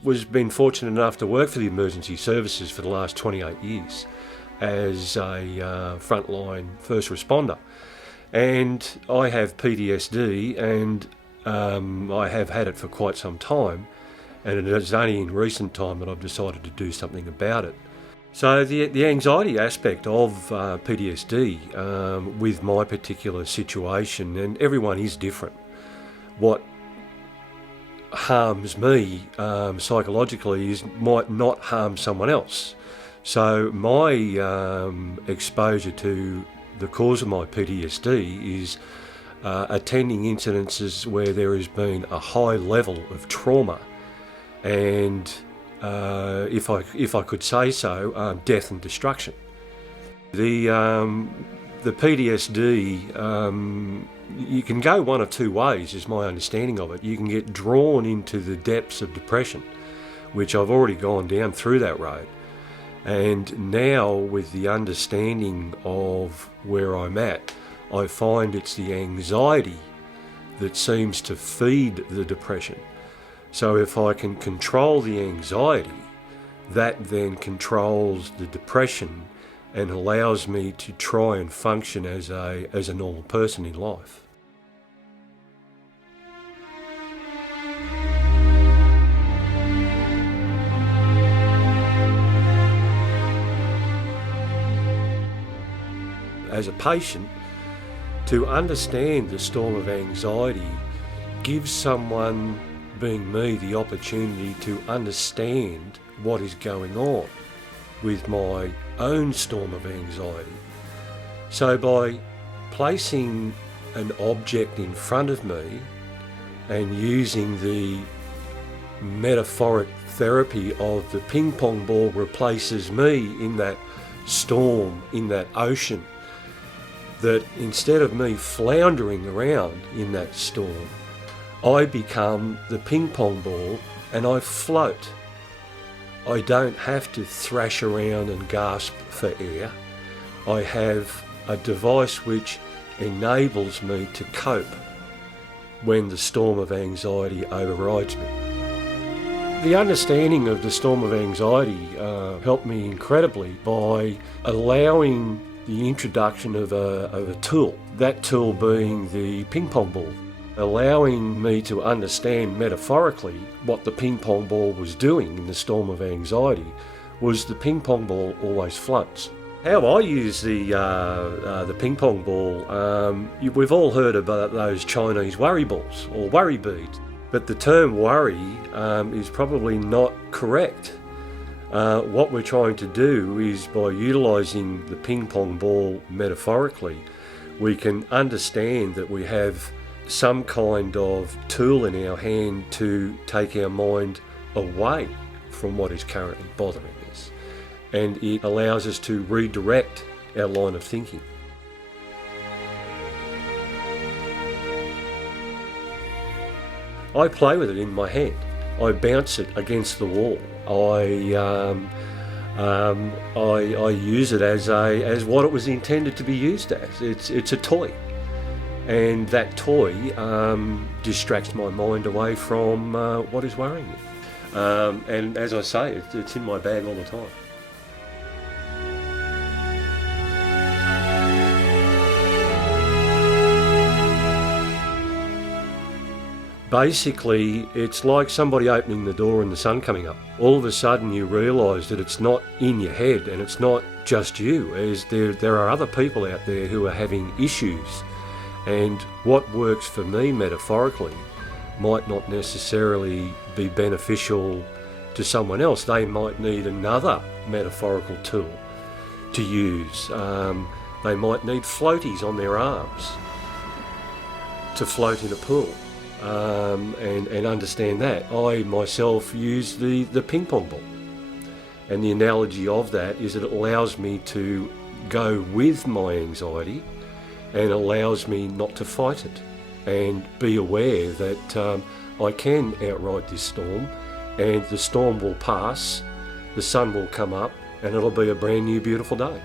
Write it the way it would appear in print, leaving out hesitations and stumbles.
I've been fortunate enough to work for the emergency services for the last 28 years as a frontline first responder, and I have PTSD, and I have had it for quite some time, and it is only in recent time that I've decided to do something about it. So the anxiety aspect of PTSD with my particular situation, and everyone is different. What harms me psychologically might not harm someone else. So my exposure to the cause of my PTSD is attending incidences where there has been a high level of trauma, and if I could say so, death and destruction. The PTSD, you can go one of two ways, is my understanding of it. You can get drawn into the depths of depression, which I've already gone down through that road. And now, with the understanding of where I'm at, I find it's the anxiety that seems to feed the depression. So if I can control the anxiety, that then controls the depression and allows me to try and function as a normal person in life. As a patient, to understand the storm of anxiety gives someone, being me, the opportunity to understand what is going on with my own storm of anxiety. So by placing an object in front of me and using the metaphoric therapy of the ping pong ball replaces me in that storm, in that ocean, that instead of me floundering around in that storm, I become the ping pong ball and I float. I don't have to thrash around and gasp for air. I have a device which enables me to cope when the storm of anxiety overrides me. The understanding of the storm of anxiety helped me incredibly by allowing the introduction of a tool, that tool being the ping pong ball, allowing me to understand metaphorically what the ping pong ball was doing in the storm of anxiety was the ping pong ball always floats. How I use the ping pong ball, we've all heard about those Chinese worry balls or worry beads, but the term worry is probably not correct. What we're trying to do is, by utilising the ping pong ball metaphorically, we can understand that we have some kind of tool in our hand to take our mind away from what is currently bothering us, and it allows us to redirect our line of thinking. I play with it in my hand. I bounce it against the wall. I use it as what it was intended to be used as. It's a toy, and that toy distracts my mind away from what is worrying me. And as I say, it's in my bag all the time. Basically, it's like somebody opening the door and the sun coming up. All of a sudden you realise that it's not in your head and it's not just you, as there are other people out there who are having issues, and what works for me metaphorically might not necessarily be beneficial to someone else. They might need another metaphorical tool to use. They might need floaties on their arms to float in a pool, and understand that. I myself use the ping pong ball, and the analogy of that is that it allows me to go with my anxiety and allows me not to fight it, and be aware that I can outride this storm, and the storm will pass, the sun will come up, and it'll be a brand new beautiful day.